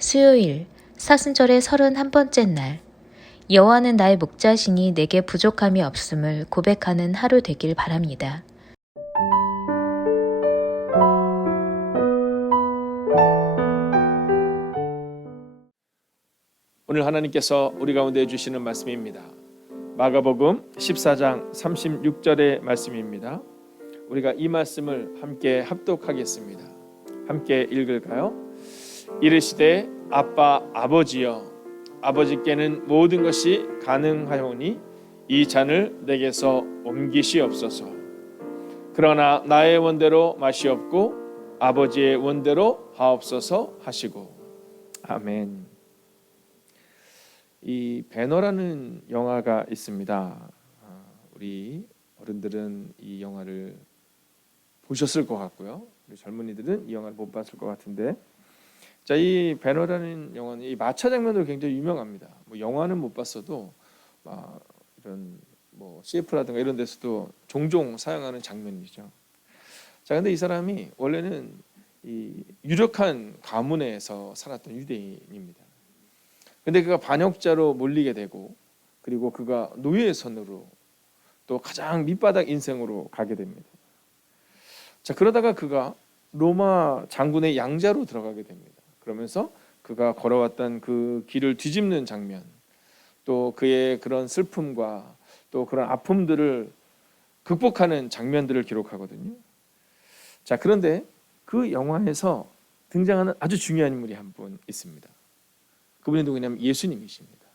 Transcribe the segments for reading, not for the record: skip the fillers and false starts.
수요일 사순절의 31번째 날 여호와는 나의 목자시니 내게 부족함이 없음을 고백하는 하루 되길 바랍니다. 오늘 하나님께서 우리 가운데 주시는 말씀입니다. 마가복음 14장 36절의 말씀입니다. 우리가 이 말씀을 함께 합독하겠습니다. 함께 읽을까요? 이르시되 아빠 아버지여 아버지께는 모든 것이 가능하오니 이 잔을 내게서 옮기시옵소서. 그러나 나의 원대로 마시옵고 아버지의 원대로 하옵소서 하시고. 아멘. 이 배너라는 영화가 있습니다. 우리 어른들은 이 영화를 보셨을 것 같고요. 우리 젊은이들은 이 영화를 못 봤을 것 같은데, 자, 이 배너라는 영화는 이 마차 장면으로 굉장히 유명합니다. 뭐 영화는 못 봤어도 이런 뭐 CF라든가 이런 데서도 종종 사용하는 장면이죠. 자, 근데 이 사람이 원래는 이 유력한 가문에서 살았던 유대인입니다. 근데 그가 반역자로 몰리게 되고, 그리고 그가 노예의 선으로 또 가장 밑바닥 인생으로 가게 됩니다. 자, 그러다가 그가 로마 장군의 양자로 들어가게 됩니다. 그러면서 그가 걸어왔던 그 길을 뒤집는 장면, 또 그의 그런 슬픔과 또 그런 아픔들을 극복하는 장면들을 기록하거든요. 자, 그런데 그 영화에서 등장하는 아주 중요한 인물이 한 분 있습니다. 그분이 누구냐면 예수님이십니다.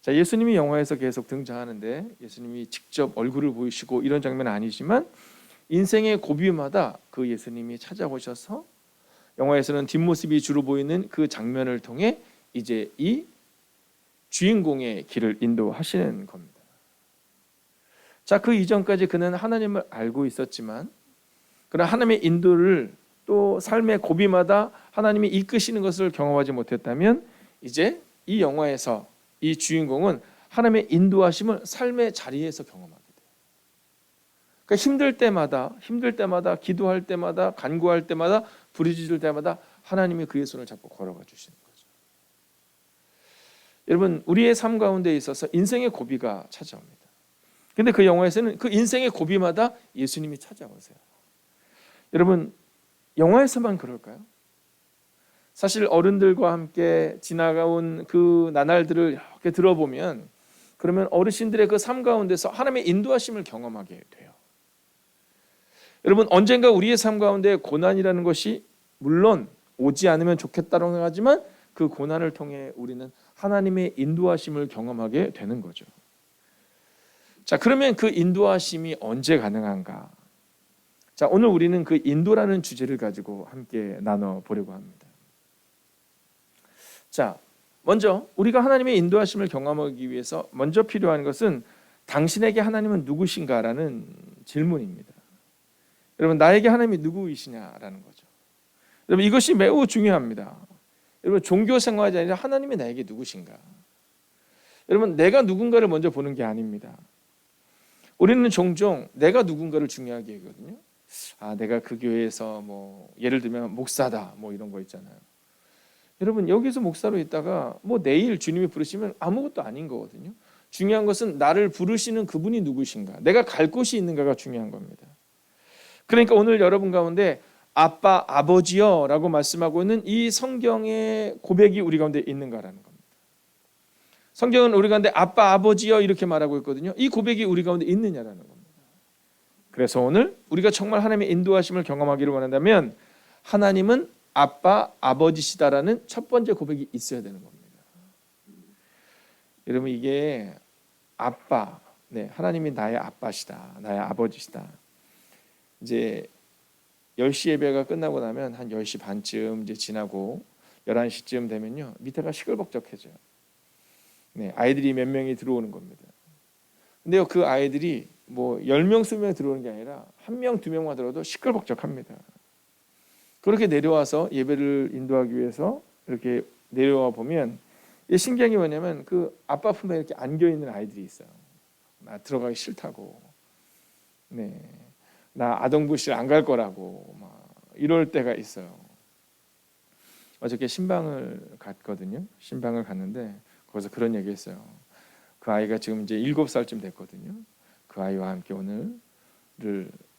자, 예수님이 영화에서 계속 등장하는데 예수님이 직접 얼굴을 보이시고 이런 장면은 아니지만 인생의 고비마다 그 예수님이 찾아오셔서 영화에서는 뒷모습이 주로 보이는 그 장면을 통해 이제 이 주인공의 길을 인도하시는 겁니다. 자, 그 이전까지 그는 하나님을 알고 있었지만 그런 하나님의 인도를 또 삶의 고비마다 하나님이 이끄시는 것을 경험하지 못했다면 이제 이 영화에서 이 주인공은 하나님의 인도하심을 삶의 자리에서 경험하게 돼요. 그러니까 힘들 때마다 기도할 때마다 간구할 때마다 부르짖을 때마다 하나님이 그의 손을 잡고 걸어가 주시는 거죠. 여러분, 우리의 삶 가운데 있어서 인생의 고비가 찾아옵니다. 근데 그 영화에서는 그 인생의 고비마다 예수님이 찾아오세요. 여러분, 영화에서만 그럴까요? 사실 어른들과 함께 지나가온 그 나날들을 이렇게 들어보면 그러면 어르신들의 그 삶 가운데서 하나님의 인도하심을 경험하게 돼요. 여러분, 언젠가 우리의 삶 가운데 고난이라는 것이 물론 오지 않으면 좋겠다고 하지만 그 고난을 통해 우리는 하나님의 인도하심을 경험하게 되는 거죠. 자, 그러면 그 인도하심이 언제 가능한가? 자, 오늘 우리는 그 인도라는 주제를 가지고 함께 나눠보려고 합니다. 자, 먼저 우리가 하나님의 인도하심을 경험하기 위해서 먼저 필요한 것은 당신에게 하나님은 누구신가라는 질문입니다. 여러분, 나에게 하나님이 누구이시냐라는 거죠. 여러분, 이것이 매우 중요합니다. 여러분, 종교 생활이 아니라 하나님이 나에게 누구신가? 여러분, 내가 누군가를 먼저 보는 게 아닙니다. 우리는 종종 내가 누군가를 중요하게 하거든요. 내가 그 교회에서 뭐 예를 들면 목사다 뭐 이런 거 있잖아요. 여러분, 여기서 목사로 있다가 뭐 내일 주님이 부르시면 아무것도 아닌 거거든요. 중요한 것은 나를 부르시는 그분이 누구신가, 내가 갈 곳이 있는가가 중요한 겁니다. 그러니까 오늘 여러분 가운데 아빠 아버지여 라고 말씀하고 있는 이 성경의 고백이 우리 가운데 있는가라는 겁니다. 성경은 우리 가운데 아빠 아버지여 이렇게 말하고 있거든요. 이 고백이 우리 가운데 있느냐라는 겁니다. 그래서 오늘 우리가 정말 하나님의 인도하심을 경험하기를 원한다면 하나님은 아빠 아버지시다라는 첫 번째 고백이 있어야 되는 겁니다. 여러분, 이게 아빠, 하나님이 나의 아빠시다, 나의 아버지시다. 이제 10시 예배가 끝나고 나면 한 10시 반쯤 이제 지나고 11시쯤 되면요, 밑에가 시끌벅적해져요. 아이들이 몇 명이 들어오는 겁니다. 근데요, 그 아이들이 뭐 10명, 20명 들어오는 게 아니라 1명, 2명만 들어도 시끌벅적합니다. 그렇게 내려와서 예배를 인도하기 위해서 이렇게 내려와 보면 신기한 게 뭐냐면 그 아빠 품에 이렇게 안겨 있는 아이들이 있어요. 나 들어가기 싫다고, 나 아동부실 안 갈 거라고 막 이럴 때가 있어요. 어저께 신방을 갔거든요. 신방을 갔는데 거기서 그런 얘기했어요. 그 아이가 지금 이제 7살쯤 됐거든요. 그 아이와 함께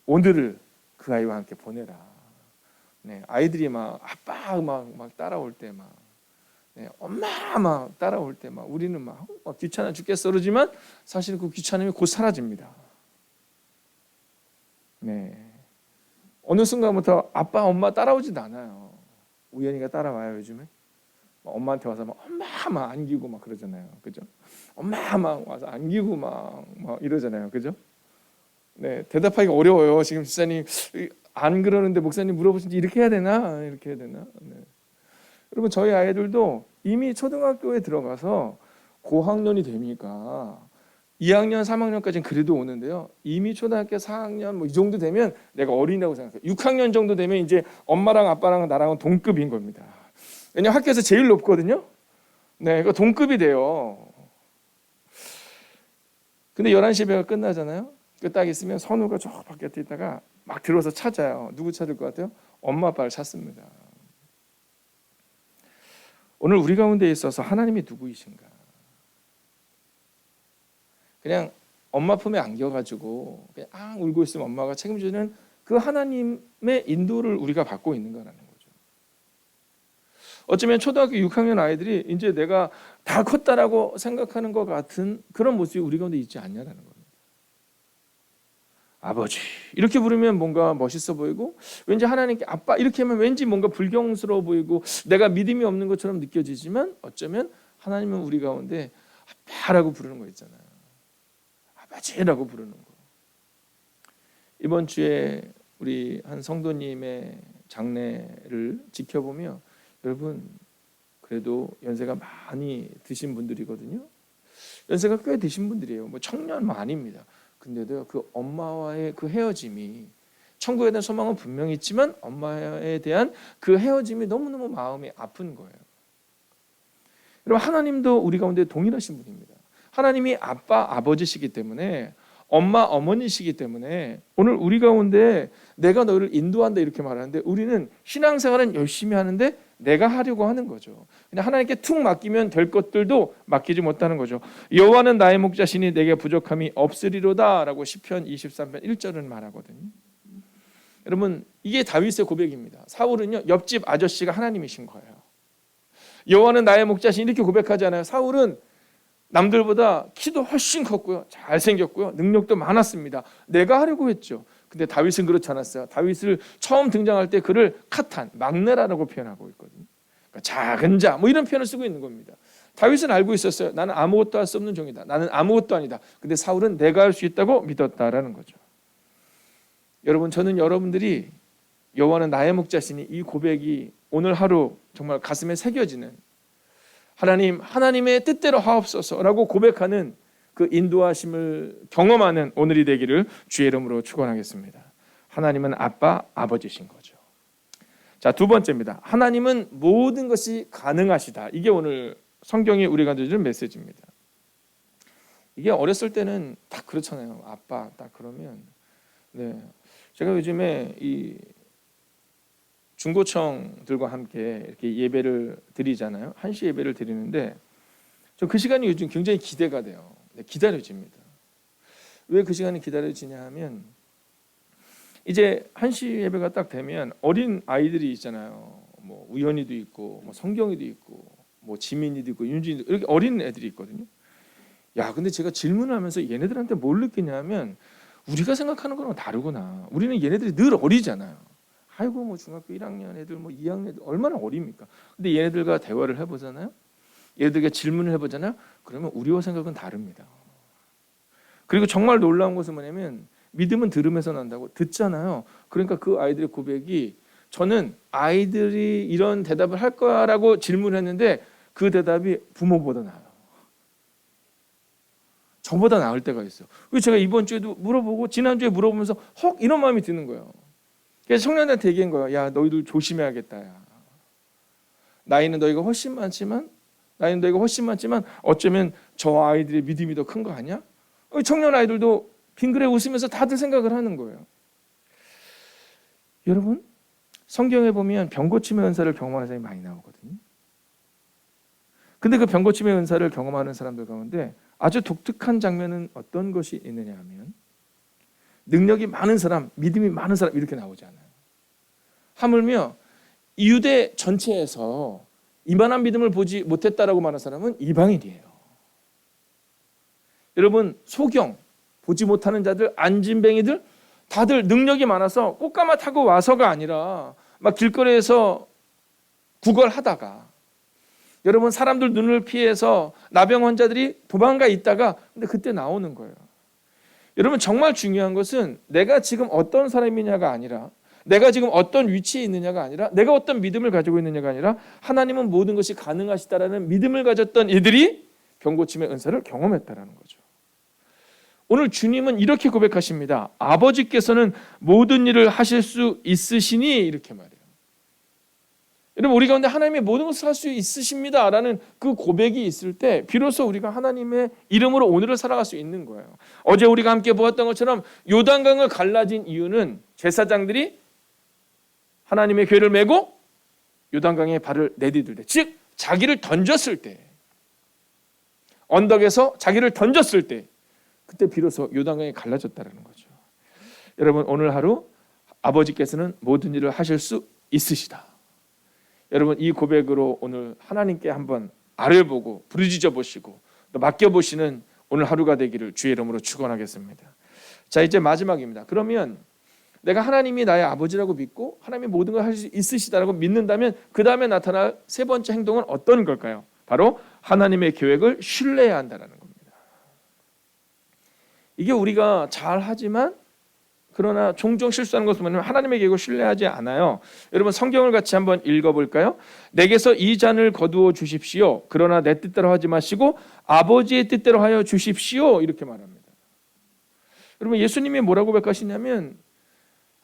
오늘을 그 아이와 함께 보내라. 네, 아이들이 막 아빠 막 따라올 때 막, 네, 엄마 막 따라올 때 막 우리는 막 귀찮아 죽겠어 그러지만 사실 그 귀찮음이 곧 사라집니다. 네, 어느 순간부터 아빠 엄마 따라오지도 않아요. 우연히가 따라와요 요즘에. 엄마한테 와서 막 엄마 막 안기고 막 그러잖아요, 그죠? 엄마 막 와서 안기고 막 이러잖아요, 그죠? 네, 대답하기가 어려워요. 지금 집사님 안 그러는데 목사님 물어보신지 이렇게 해야 되나? 이렇게 해야 되나? 네. 여러분 저희 아이들도 이미 초등학교에 들어가서 고학년이 되니까 2학년, 3학년까지는 그래도 오는데요. 이미 초등학교 4학년 뭐 이 정도 되면 내가 어린이라고 생각해요. 6학년 정도 되면 이제 엄마랑 아빠랑 나랑은 동급인 겁니다. 왜냐면 학교에서 제일 높거든요. 네, 그 동급이 돼요. 근데 11시 예배가 끝나잖아요. 그 딱 있으면 선우가 저 밖에 있다가 막 들어서 찾아요. 누구 찾을 것 같아요? 엄마 아빠를 찾습니다. 오늘 우리 가운데 있어서 하나님이 누구이신가? 그냥 엄마 품에 안겨가지고 그냥 울고 있으면 엄마가 책임지는 그 하나님의 인도를 우리가 받고 있는 거라는 거죠. 어쩌면 초등학교 6학년 아이들이 이제 내가 다 컸다라고 생각하는 것 같은 그런 모습이 우리 가운데 있지 않냐라는 겁니다. 아버지 이렇게 부르면 뭔가 멋있어 보이고 왠지 하나님께 아빠 이렇게 하면 왠지 뭔가 불경스러워 보이고 내가 믿음이 없는 것처럼 느껴지지만 어쩌면 하나님은 우리 가운데 아빠라고 부르는 거 있잖아요. 아버지라고 부르는 거. 이번 주에 우리 한 성도님의 장례를 지켜보며 여러분 그래도 연세가 많이 드신 분들이거든요. 연세가 꽤 드신 분들이에요. 뭐 청년 아닙니다. 근데도 그 엄마와의 그 헤어짐이 천국에 대한 소망은 분명히 있지만 엄마에 대한 그 헤어짐이 너무너무 마음이 아픈 거예요. 여러분 하나님도 우리 가운데 동일하신 분입니다. 하나님이 아빠 아버지시기 때문에 엄마 어머니시기 때문에 오늘 우리 가운데 내가 너를 인도한다 이렇게 말하는데 우리는 신앙생활은 열심히 하는데 내가 하려고 하는 거죠. 그냥 하나님께 툭 맡기면 될 것들도 맡기지 못하는 거죠. 여호와는 나의 목자시니 내게 부족함이 없으리로다라고 시편 23편 1절은 말하거든요. 여러분 이게 다윗의 고백입니다. 사울은요 옆집 아저씨가 하나님이신 거예요. 여호와는 나의 목자시니 이렇게 고백하잖아요. 사울은 남들보다 키도 훨씬 컸고요. 잘생겼고요. 능력도 많았습니다. 내가 하려고 했죠. 근데 다윗은 그렇지 않았어요. 다윗을 처음 등장할 때 그를 카탄, 막내라고 표현하고 있거든요. 그러니까 작은 자, 뭐 이런 표현을 쓰고 있는 겁니다. 다윗은 알고 있었어요. 나는 아무것도 할 수 없는 종이다. 나는 아무것도 아니다. 근데 사울은 내가 할 수 있다고 믿었다라는 거죠. 여러분, 저는 여러분들이 여호와는 나의 목자시니 이 고백이 오늘 하루 정말 가슴에 새겨지는 하나님의 뜻대로 하옵소서라고 고백하는 그 인도하심을 경험하는 오늘이 되기를 주의 이름으로 축원하겠습니다. 하나님은 아빠, 아버지신 거죠. 자, 두 번째입니다. 하나님은 모든 것이 가능하시다. 이게 오늘 성경이 우리가 주는 메시지입니다. 이게 어렸을 때는 딱 그렇잖아요. 아빠 딱 그러면 네. 제가 요즘에 이 중고청들과 함께 이렇게 예배를 드리잖아요. 1시 예배를 드리는데 저 그 시간이 요즘 굉장히 기대가 돼요. 네, 기다려집니다. 왜 그 시간이 기다려지냐 하면 이제 1시 예배가 딱 되면 어린 아이들이 있잖아요. 뭐 우연이도 있고 뭐 성경이도 있고 뭐 지민이도 있고 윤진이도 이렇게 어린 애들이 있거든요. 야, 근데 제가 질문을 하면서 얘네들한테 뭘 느끼냐면 우리가 생각하는 거랑 다르구나. 우리는 얘네들이 늘 어리잖아요. 아이고 뭐 중학교 1학년 애들 뭐 2학년 애들 얼마나 어립니까? 근데 얘네들과 대화를 해보잖아요. 얘네들과 질문을 해보잖아요. 그러면 우리와 생각은 다릅니다. 그리고 정말 놀라운 것은 뭐냐면 믿음은 들음에서 난다고 듣잖아요. 그러니까 그 아이들의 고백이 저는 아이들이 이런 대답을 할 거라고 질문을 했는데 그 대답이 부모보다 나아요. 저보다 나을 때가 있어요. 그래서 제가 이번 주에도 물어보고 지난주에 물어보면서 헉 이런 마음이 드는 거예요. 그래서 청년들한테 얘기한 거예요. 야, 너희들 조심해야겠다. 야. 나이는 너희가 훨씬 많지만 어쩌면 저 아이들의 믿음이 더 큰 거 아니야? 청년 아이들도 빙그레 웃으면서 다들 생각을 하는 거예요. 여러분, 성경에 보면 병고침의 은사를 경험하는 사람이 많이 나오거든요. 근데 그 병고침의 은사를 경험하는 사람들 가운데 아주 독특한 장면은 어떤 것이 있느냐 하면 능력이 많은 사람, 믿음이 많은 사람 이렇게 나오지 않아요. 하물며 유대 전체에서 이만한 믿음을 보지 못했다라고 말하는 사람은 이방인이에요. 여러분, 소경, 보지 못하는 자들, 안진뱅이들 다들 능력이 많아서 꽃가마 타고 와서가 아니라 막 길거리에서 구걸하다가, 여러분 사람들 눈을 피해서 나병 환자들이 도망가 있다가 근데 그때 나오는 거예요. 여러분, 정말 중요한 것은 내가 지금 어떤 사람이냐가 아니라, 내가 지금 어떤 위치에 있느냐가 아니라, 내가 어떤 믿음을 가지고 있느냐가 아니라, 하나님은 모든 것이 가능하시다라는 믿음을 가졌던 이들이 병고침의 은사를 경험했다라는 거죠. 오늘 주님은 이렇게 고백하십니다. 아버지께서는 모든 일을 하실 수 있으시니, 이렇게 말해요. 여러분, 우리 가운데 하나님의 모든 것을 할 수 있으십니다라는 그 고백이 있을 때 비로소 우리가 하나님의 이름으로 오늘을 살아갈 수 있는 거예요. 어제 우리가 함께 보았던 것처럼 요단강을 갈라진 이유는 제사장들이 하나님의 궤를 메고 요단강에 발을 내디딜 때, 즉 자기를 던졌을 때, 언덕에서 자기를 던졌을 때, 그때 비로소 요단강이 갈라졌다는 거죠. 여러분, 오늘 하루 아버지께서는 모든 일을 하실 수 있으시다. 여러분, 이 고백으로 오늘 하나님께 한번 아뢰보고 부르짖어 보시고 또 맡겨보시는 오늘 하루가 되기를 주의 이름으로 축원하겠습니다. 자, 이제 마지막입니다. 그러면 내가 하나님이 나의 아버지라고 믿고 하나님이 모든 걸 할 수 있으시다라고 믿는다면 그 다음에 나타날 세 번째 행동은 어떤 걸까요? 바로 하나님의 계획을 신뢰해야 한다는 겁니다. 이게 우리가 잘하지만 그러나 종종 실수하는 것을 보면 하나님의 계획을 신뢰하지 않아요. 여러분, 성경을 같이 한번 읽어볼까요? 내게서 이 잔을 거두어 주십시오. 그러나 내 뜻대로 하지 마시고 아버지의 뜻대로 하여 주십시오. 이렇게 말합니다. 여러분, 예수님이 뭐라고 고백하시냐면,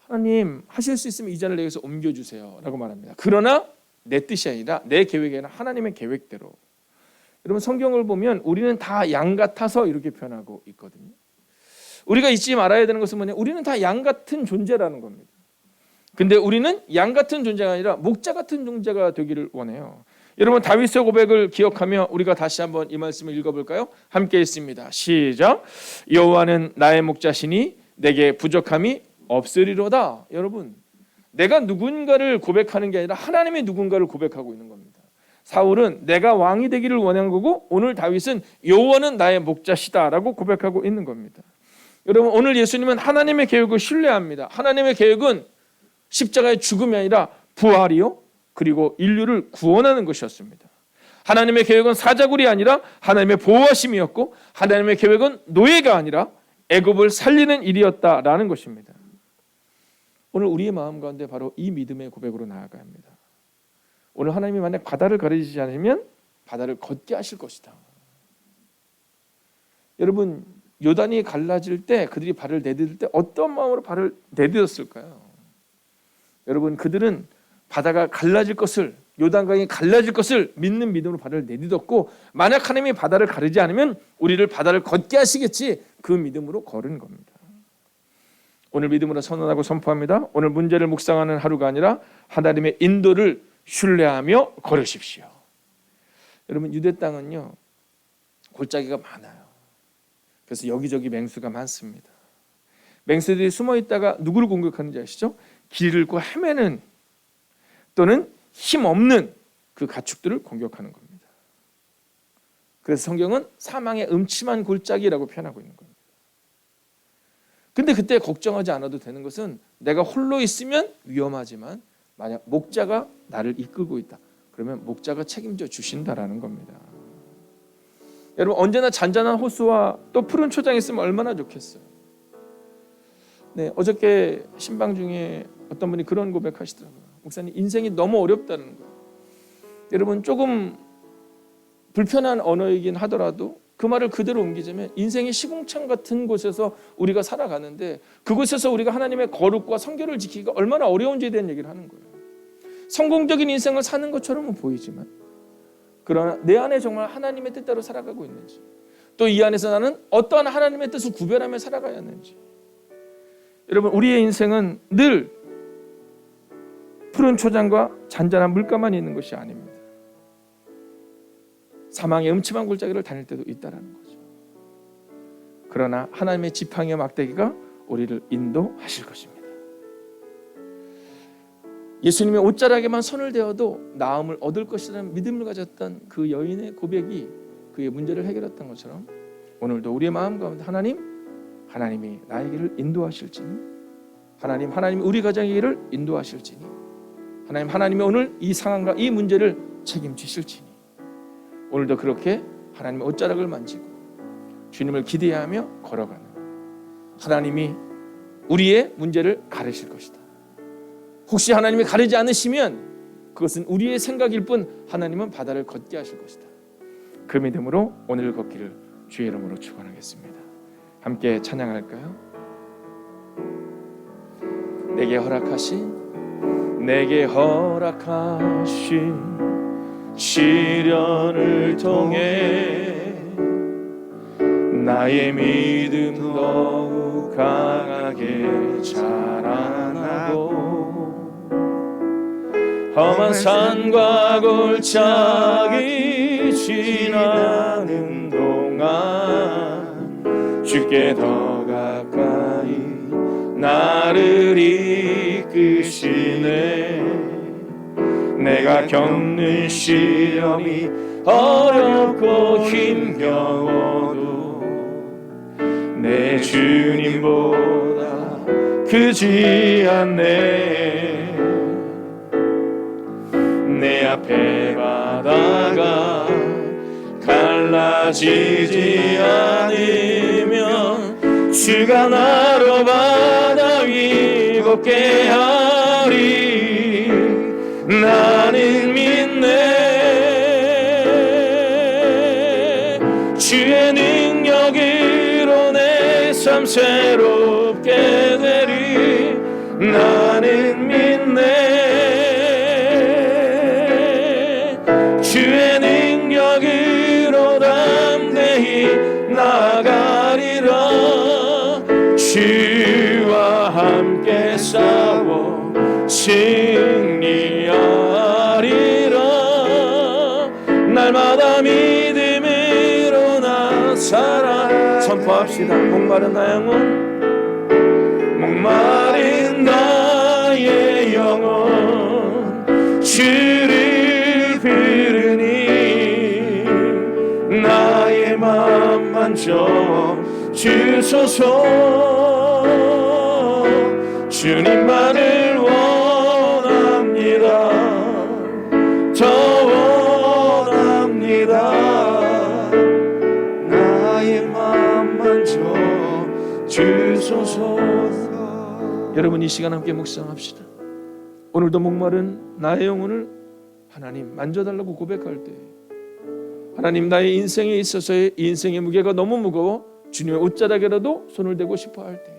하나님 하실 수 있으면 이 잔을 내게서 옮겨주세요 라고 말합니다. 그러나 내 뜻이 아니라, 내 계획이 아니라 하나님의 계획대로. 여러분, 성경을 보면 우리는 다 양 같아서 이렇게 표현하고 있거든요. 우리가 잊지 말아야 되는 것은 뭐냐? 우리는 다 양 같은 존재라는 겁니다. 근데 우리는 양 같은 존재가 아니라 목자 같은 존재가 되기를 원해요. 여러분, 다윗의 고백을 기억하며 우리가 다시 한번 이 말씀을 읽어볼까요? 함께 읽습니다. 시작. 여호와는 나의 목자시니 내게 부족함이 없으리로다. 여러분, 내가 누군가를 고백하는 게 아니라 하나님의 누군가를 고백하고 있는 겁니다. 사울은 내가 왕이 되기를 원한 거고, 오늘 다윗은 여호와는 나의 목자시다라고 고백하고 있는 겁니다. 여러분, 오늘 예수님은 하나님의 계획을 신뢰합니다. 하나님의 계획은 십자가의 죽음이 아니라 부활이요, 그리고 인류를 구원하는 것이었습니다. 하나님의 계획은 사자굴이 아니라 하나님의 보호하심이었고, 하나님의 계획은 노예가 아니라 애굽을 살리는 일이었다라는 것입니다. 오늘 우리의 마음 가운데 바로 이 믿음의 고백으로 나아가야 합니다. 오늘 하나님이 만약 바다를 가르치지 않으면 바다를 걷게 하실 것이다. 여러분, 요단이 갈라질 때 그들이 발을 내디딜 때 어떤 마음으로 발을 내디뎠을까요? 여러분, 그들은 바다가 갈라질 것을, 요단강이 갈라질 것을 믿는 믿음으로 발을 내디뎠고, 만약 하나님이 바다를 가르지 않으면 우리를 바다를 걷게 하시겠지, 그 믿음으로 걸은 겁니다. 오늘 믿음으로 선언하고 선포합니다. 오늘 문제를 묵상하는 하루가 아니라 하나님의 인도를 신뢰하며 걸으십시오. 여러분, 유대 땅은요 골짜기가 많아요. 그래서 여기저기 맹수가 많습니다. 맹수들이 숨어 있다가 누구를 공격하는지 아시죠? 길을 잃고 헤매는 또는 힘없는 그 가축들을 공격하는 겁니다. 그래서 성경은 사망의 음침한 골짜기라고 표현하고 있는 겁니다. 근데 그때 걱정하지 않아도 되는 것은 내가 홀로 있으면 위험하지만 만약 목자가 나를 이끌고 있다, 그러면 목자가 책임져 주신다라는 겁니다. 여러분, 언제나 잔잔한 호수와 또 푸른 초장이 있으면 얼마나 좋겠어요. 네, 어저께 신방 중에 어떤 분이 그런 고백하시더라고요. 목사님, 인생이 너무 어렵다는 거예요. 여러분, 조금 불편한 언어이긴 하더라도 그 말을 그대로 옮기자면 인생의 시궁창 같은 곳에서 우리가 살아가는데, 그곳에서 우리가 하나님의 거룩과 성결을 지키기가 얼마나 어려운지에 대한 얘기를 하는 거예요. 성공적인 인생을 사는 것처럼은 보이지만, 그러나 내 안에 정말 하나님의 뜻대로 살아가고 있는지, 또 이 안에서 나는 어떠한 하나님의 뜻을 구별하며 살아가야 하는지. 여러분, 우리의 인생은 늘 푸른 초장과 잔잔한 물가만 있는 것이 아닙니다. 사망의 음침한 골짜기를 다닐 때도 있다라는 거죠. 그러나 하나님의 지팡이와 막대기가 우리를 인도하실 것입니다. 예수님의 옷자락에만 손을 대어도 나음을 얻을 것이라는 믿음을 가졌던 그 여인의 고백이 그의 문제를 해결했던 것처럼 오늘도 우리의 마음 가운데 하나님이 나의 길을 인도하실지니, 하나님이 우리 가정의 길을 인도하실지니, 하나님이 오늘 이 상황과 이 문제를 책임지실지니, 오늘도 그렇게 하나님의 옷자락을 만지고 주님을 기대하며 걸어가는 하나님이 우리의 문제를 가르실 것이다. 혹시 하나님이 가르지 않으시면 그것은 우리의 생각일 뿐 하나님은 바다를 걷게 하실 것이다. 그 믿음으로 오늘 걷기를 주의 이름으로 축원하겠습니다. 함께 찬양할까요? 내게 허락하신 시련을 통해 나의 믿음 더욱 강하게 자라나고 험한 산과 골짜기 지나는 동안 주께 더 가까이 나를 이끄시네. 내가 겪는 시험이 어렵고 힘겨워도 내 주님보다 크지 않네. 내 앞에 바다가 갈라지지 않으면 주가 나로 바다 위 걷게 하리. 나는 믿네. 주의 능력으로 내 삶 새롭게 되리. 나는 믿네. 주의 능력으로 담대히 나가리라. 주와 함께 싸워 승리하리라. 날마다 믿음으로 나 살아. 선포합시다. 목마른 나의 영혼 주를 부르니 나의 맘 만져 주소서. 주님만을 원합니다. 더 원합니다. 나의 맘 만져 주소서. 여러분, 이 시간 함께 묵상합시다. 오늘도 목마른 나의 영혼을 하나님 만져달라고 고백할 때, 하나님 나의 인생에 있어서의 이 인생의 무게가 너무 무거워 주님의 옷자락에라도 손을 대고 싶어 할 때,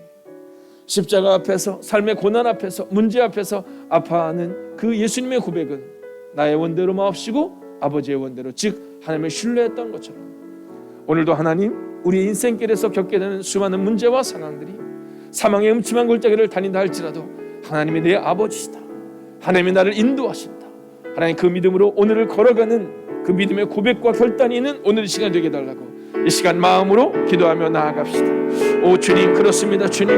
십자가 앞에서, 삶의 고난 앞에서, 문제 앞에서 아파하는 그 예수님의 고백은 나의 원대로 마옵시고 아버지의 원대로, 즉 하나님을 신뢰했던 것처럼 오늘도 하나님 우리 인생길에서 겪게 되는 수많은 문제와 상황들이 사망의 음침한 골짜기를 다닌다 할지라도 하나님이 내 아버지시다. 하나님이 나를 인도하신다. 하나님 그 믿음으로 오늘을 걸어가는 그 믿음의 고백과 결단이 있는 오늘 시간 되게 해달라고 이 시간 마음으로 기도하며 나아갑시다. 오 주님, 그렇습니다. 주님,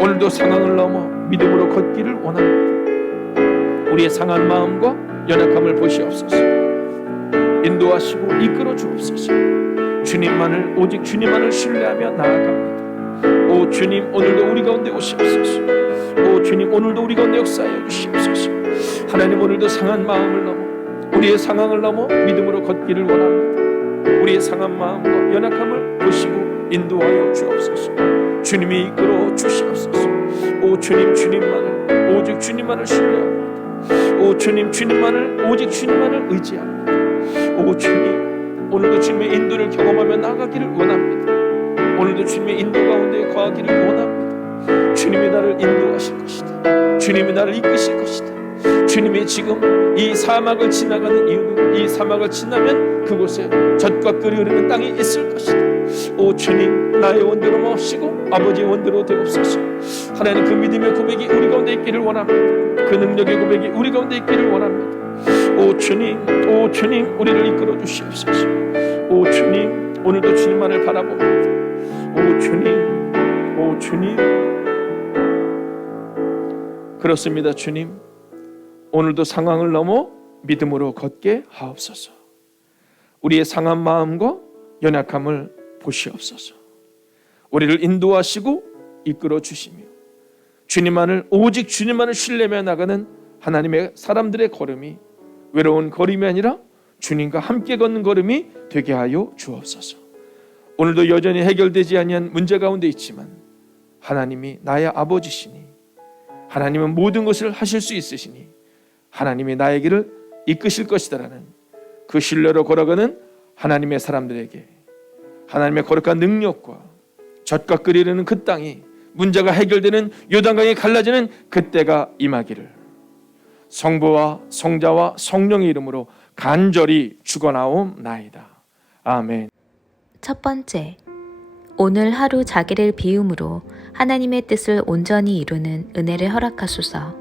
오늘도 상황을 넘어 믿음으로 걷기를 원합니다. 우리의 상한 마음과 연약함을 보시옵소서. 인도하시고 이끌어 주옵소서. 주님만을, 오직 주님만을 신뢰하며 나아갑니다. 오 주님, 오늘도 우리 가운데 오시옵소서. 오 주님, 오늘도 우리 가운데 역사하여 주시옵소서. 하나님, 오늘도 상한 마음을 넘어, 우리의 상황을 넘어 믿음으로 걷기를 원합니다. 우리의 상한 마음과 연약함을 보시고 인도하여 주옵소서. 주님이 이끌어 주시옵소서. 오 주님, 주님만을, 오직 주님만을 신뢰합니다. 오 주님, 주님만을, 오직 주님만을 의지합니다. 오 주님, 오늘도 주님의 인도를 경험하며 나가기를 원합니다. 오늘도 주님의 인도 가운데 거하기를 원합니다. 주님이 나를 인도하실 것이다. 주님이 나를 이끄실 것이다. 주님이 지금 이 사막을 지나가는 이유는 이 사막을 지나면 그곳에 젖과 꿀이 흐르는 땅이 있을 것이다. 오 주님, 나의 원대로 마시고 아버지의 원대로 되옵소서. 하나님, 그 믿음의 고백이 우리 가운데 있기를 원합니다. 그 능력의 고백이 우리 가운데 있기를 원합니다. 오 주님, 오 주님, 우리를 이끌어 주시옵소서. 오 주님, 오늘도 주님만을 바라봅니다. 오 주님, 오 주님. 그렇습니다. 주님, 오늘도 상황을 넘어 믿음으로 걷게 하옵소서. 우리의 상한 마음과 연약함을 보시옵소서. 우리를 인도하시고 이끌어 주시며 주님만을, 오직 주님만을 신뢰하며 나가는 하나님의 사람들의 걸음이 외로운 걸음이 아니라 주님과 함께 걷는 걸음이 되게 하여 주옵소서. 오늘도 여전히 해결되지 아니한 문제 가운데 있지만 하나님이 나의 아버지시니, 하나님은 모든 것을 하실 수 있으시니 하나님이 나의 길을 이끄실 것이다라는 그 신뢰로 걸어가는 하나님의 사람들에게 하나님의 거룩한 능력과 젖과 꿀이 흐르는 그 땅이, 문제가 해결되는 요단강이 갈라지는 그때가 임하기를 성부와 성자와 성령의 이름으로 간절히 축원하옵나이다. 아멘. 첫 번째, 오늘 하루 자기를 비움으로 하나님의 뜻을 온전히 이루는 은혜를 허락하소서.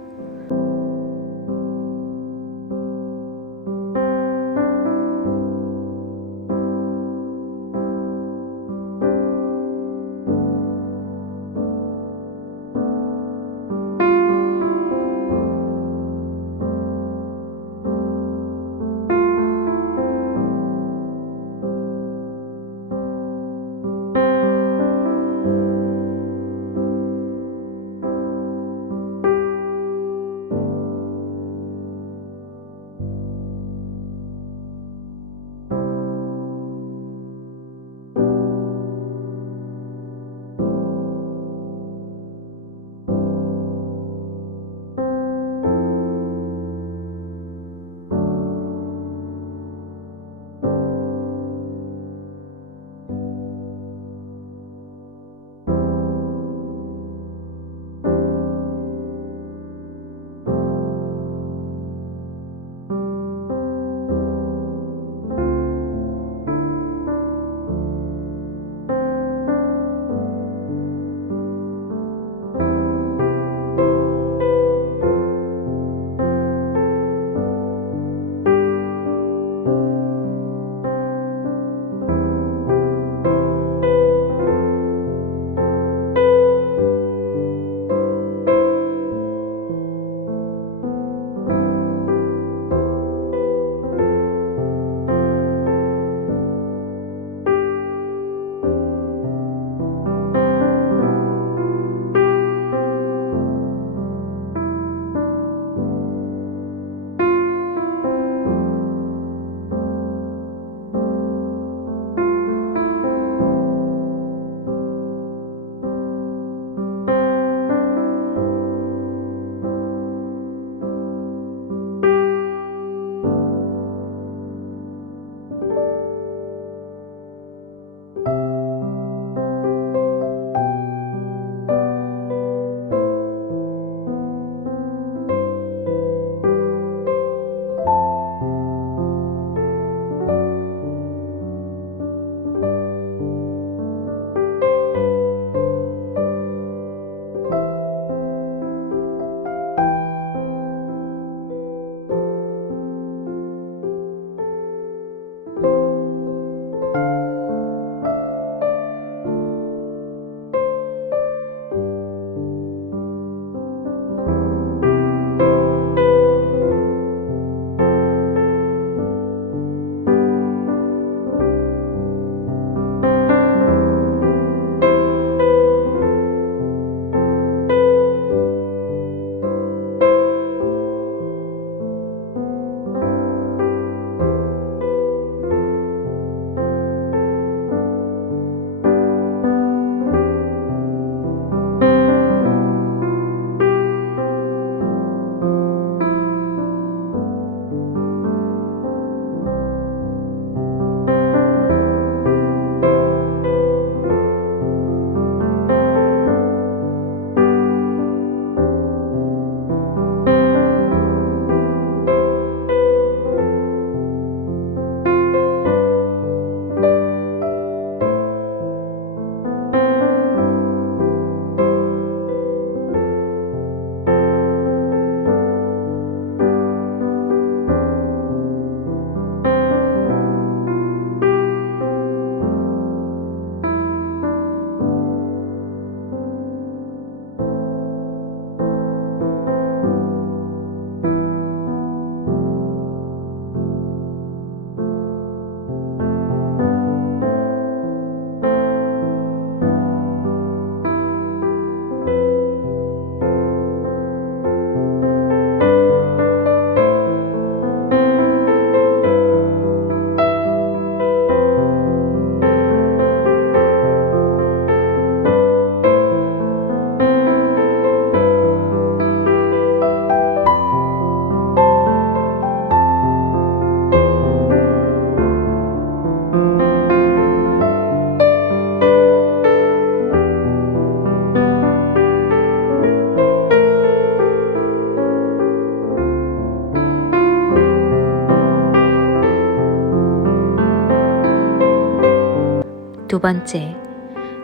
두 번째,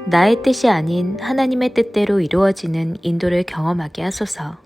나의 뜻이 아닌 하나님의 뜻대로 이루어지는 인도를 경험하게 하소서.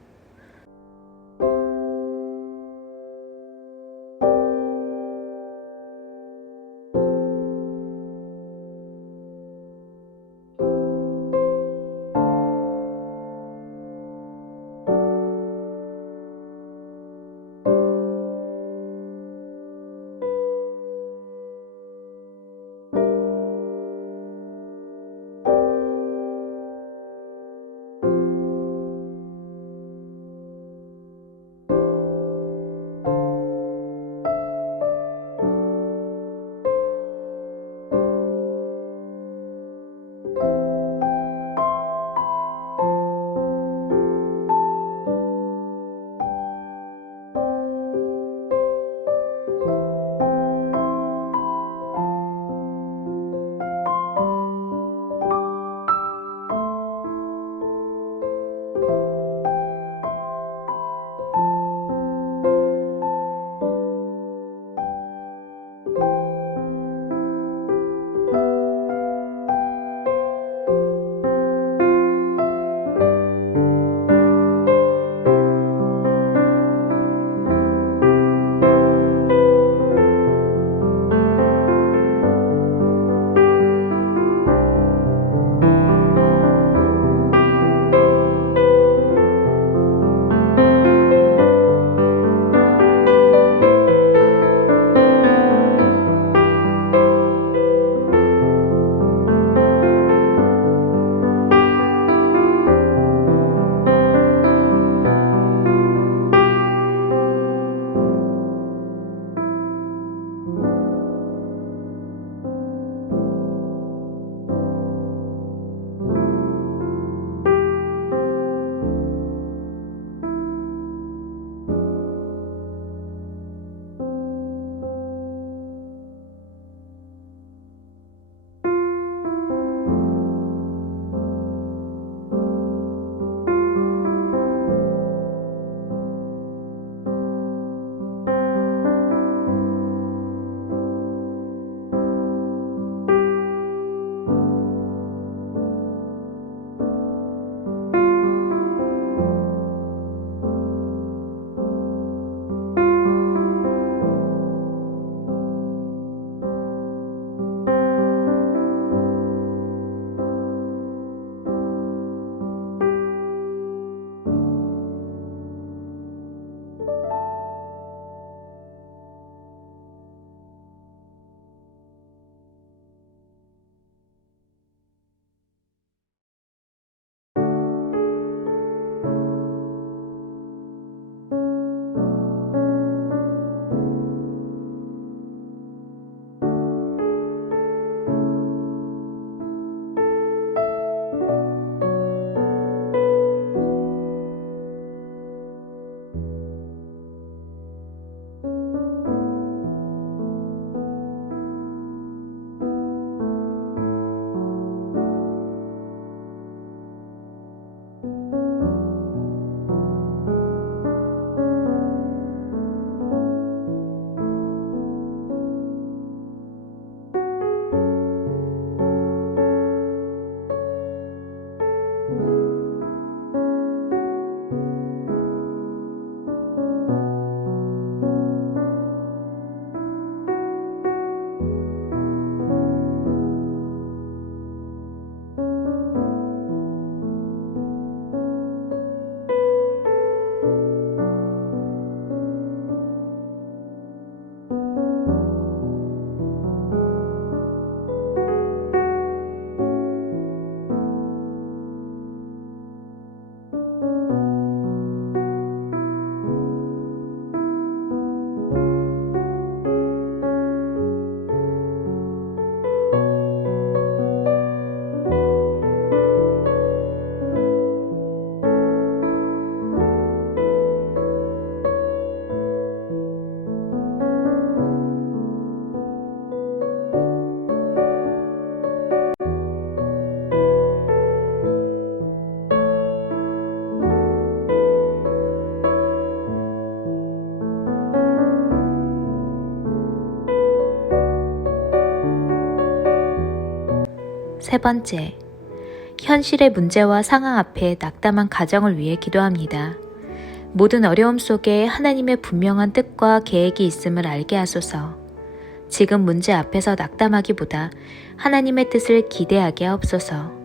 세 번째, 현실의 문제와 상황 앞에 낙담한 가정을 위해 기도합니다. 모든 어려움 속에 하나님의 분명한 뜻과 계획이 있음을 알게 하소서. 지금 문제 앞에서 낙담하기보다 하나님의 뜻을 기대하게 하옵소서.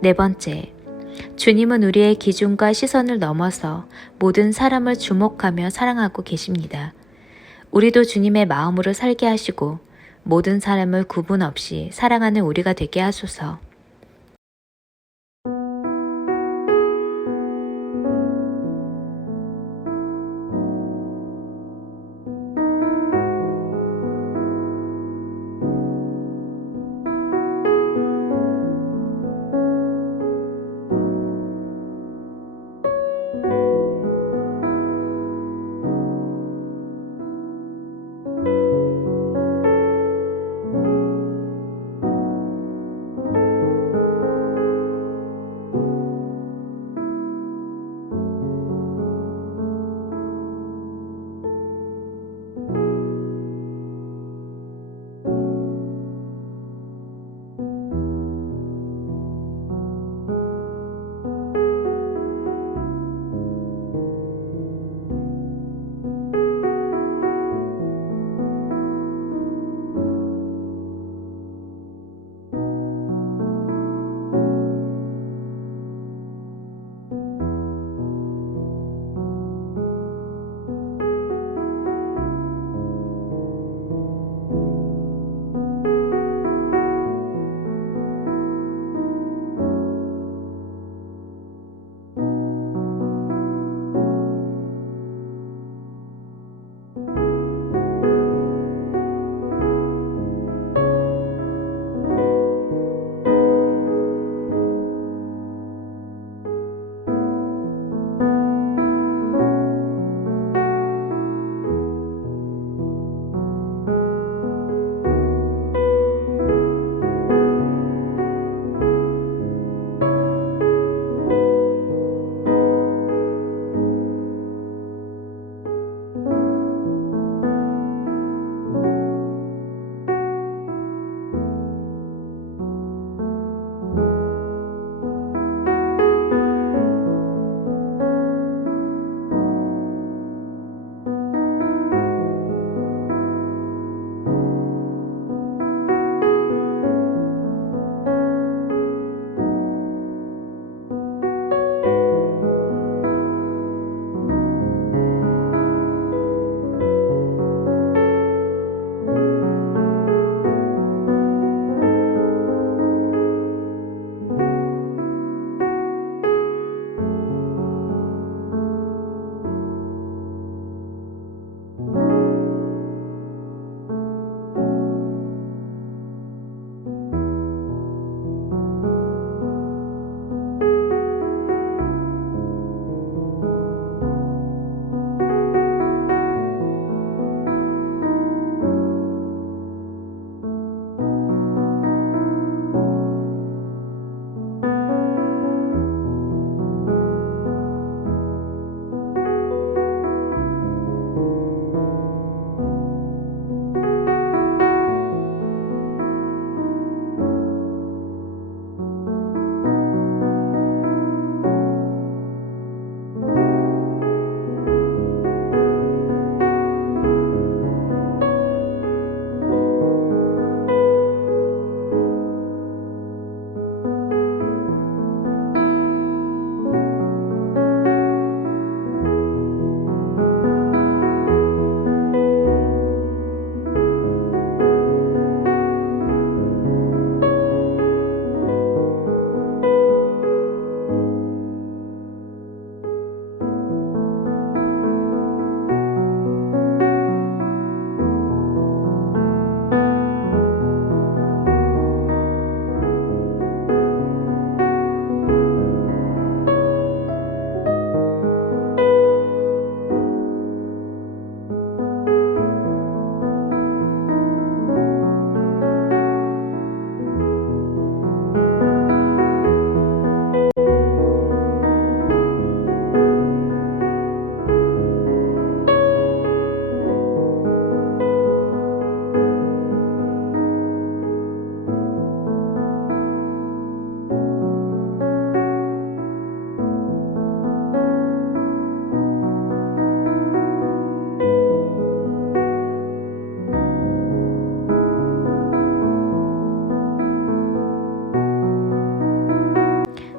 네 번째, 주님은 우리의 기준과 시선을 넘어서 모든 사람을 주목하며 사랑하고 계십니다. 우리도 주님의 마음으로 살게 하시고 모든 사람을 구분 없이 사랑하는 우리가 되게 하소서.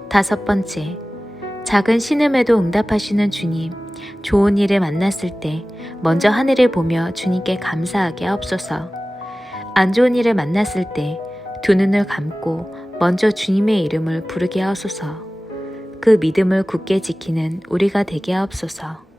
5번째, 작은 신음에도 응답하시는 주님, 좋은 일을 만났을 때 먼저 하늘을 보며 주님께 감사하게 하옵소서. 안 좋은 일을 만났을 때 두 눈을 감고 먼저 주님의 이름을 부르게 하옵소서. 그 믿음을 굳게 지키는 우리가 되게 하옵소서.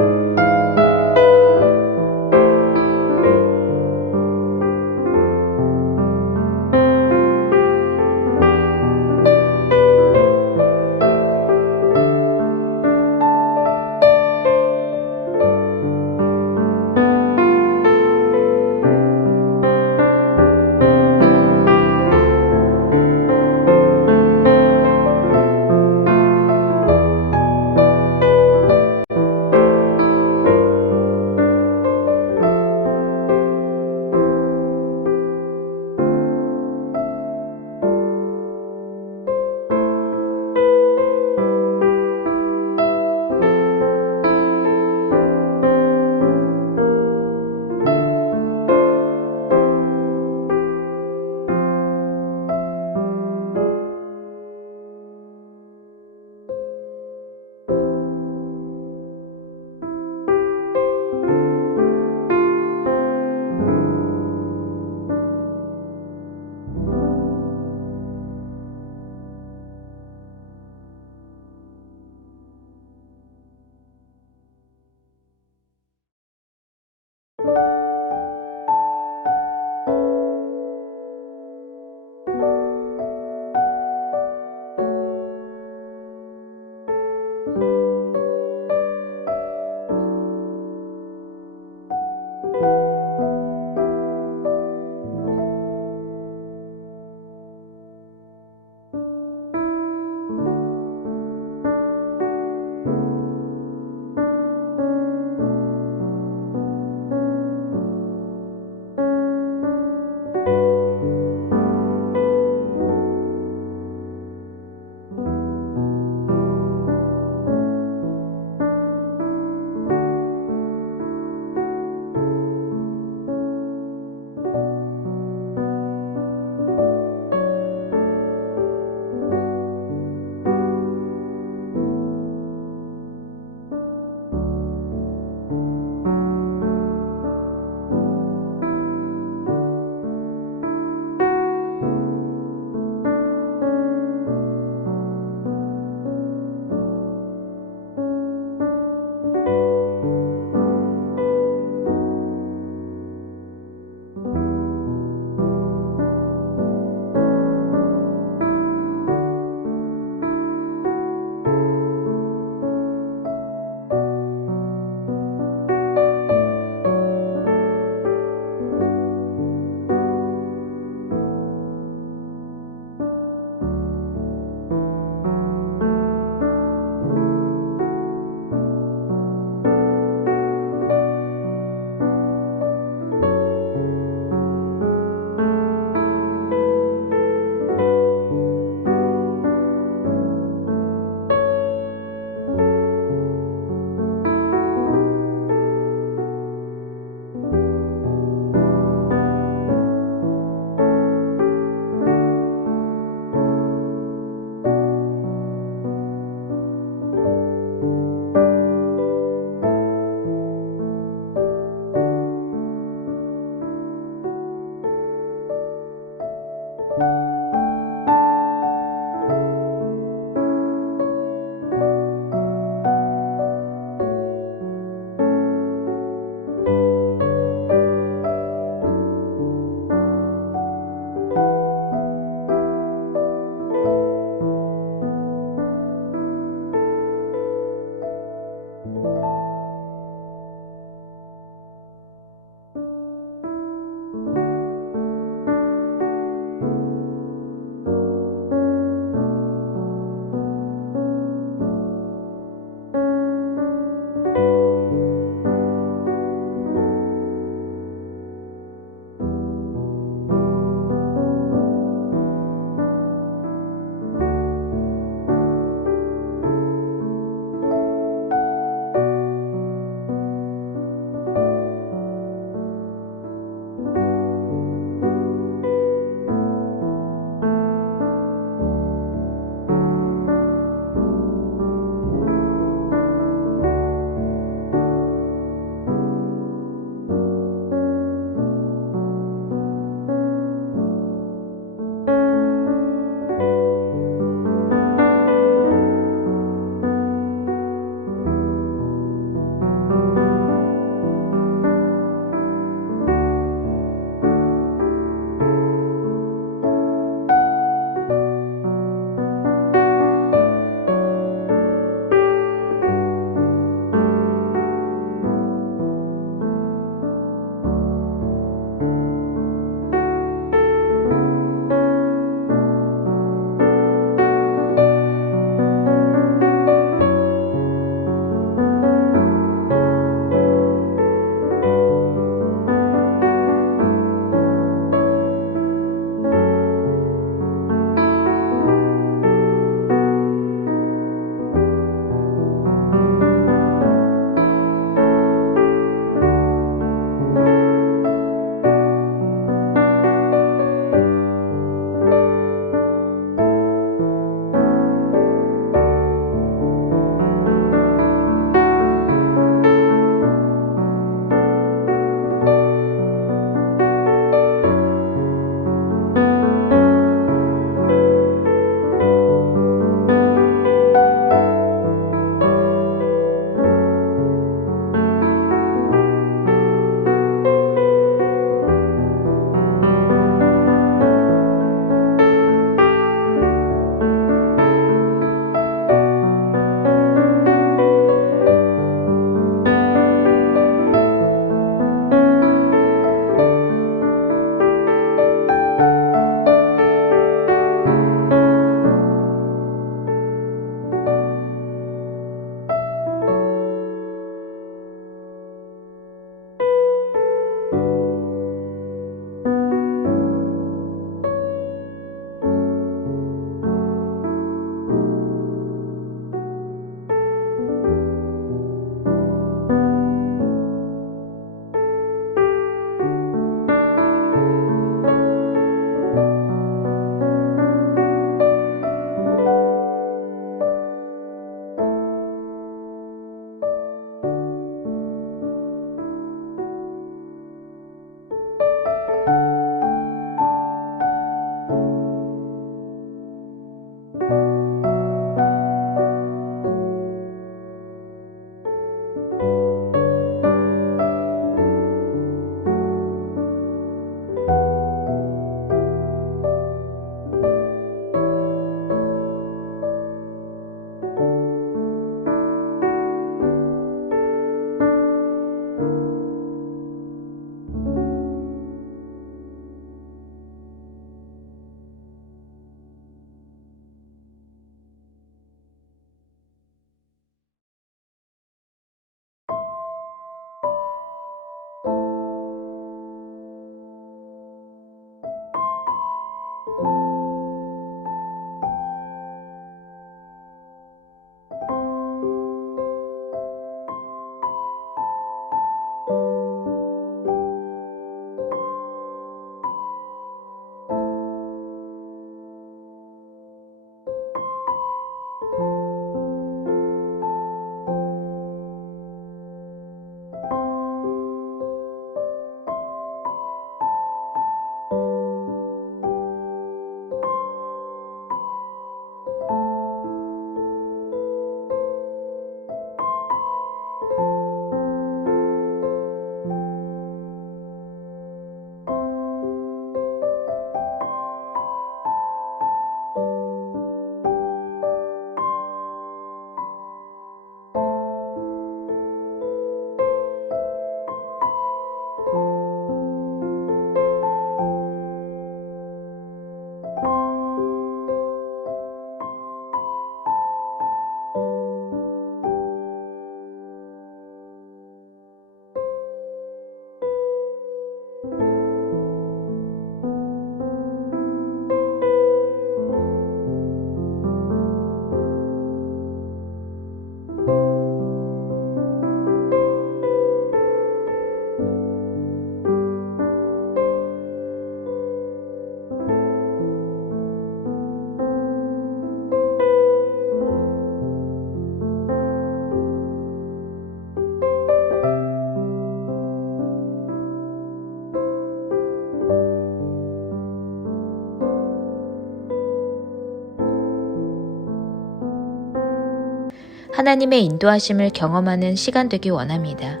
하나님의 인도하심을 경험하는 시간 되기 원합니다.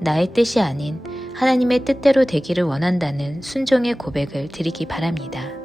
나의 뜻이 아닌 하나님의 뜻대로 되기를 원한다는 순종의 고백을 드리기 바랍니다.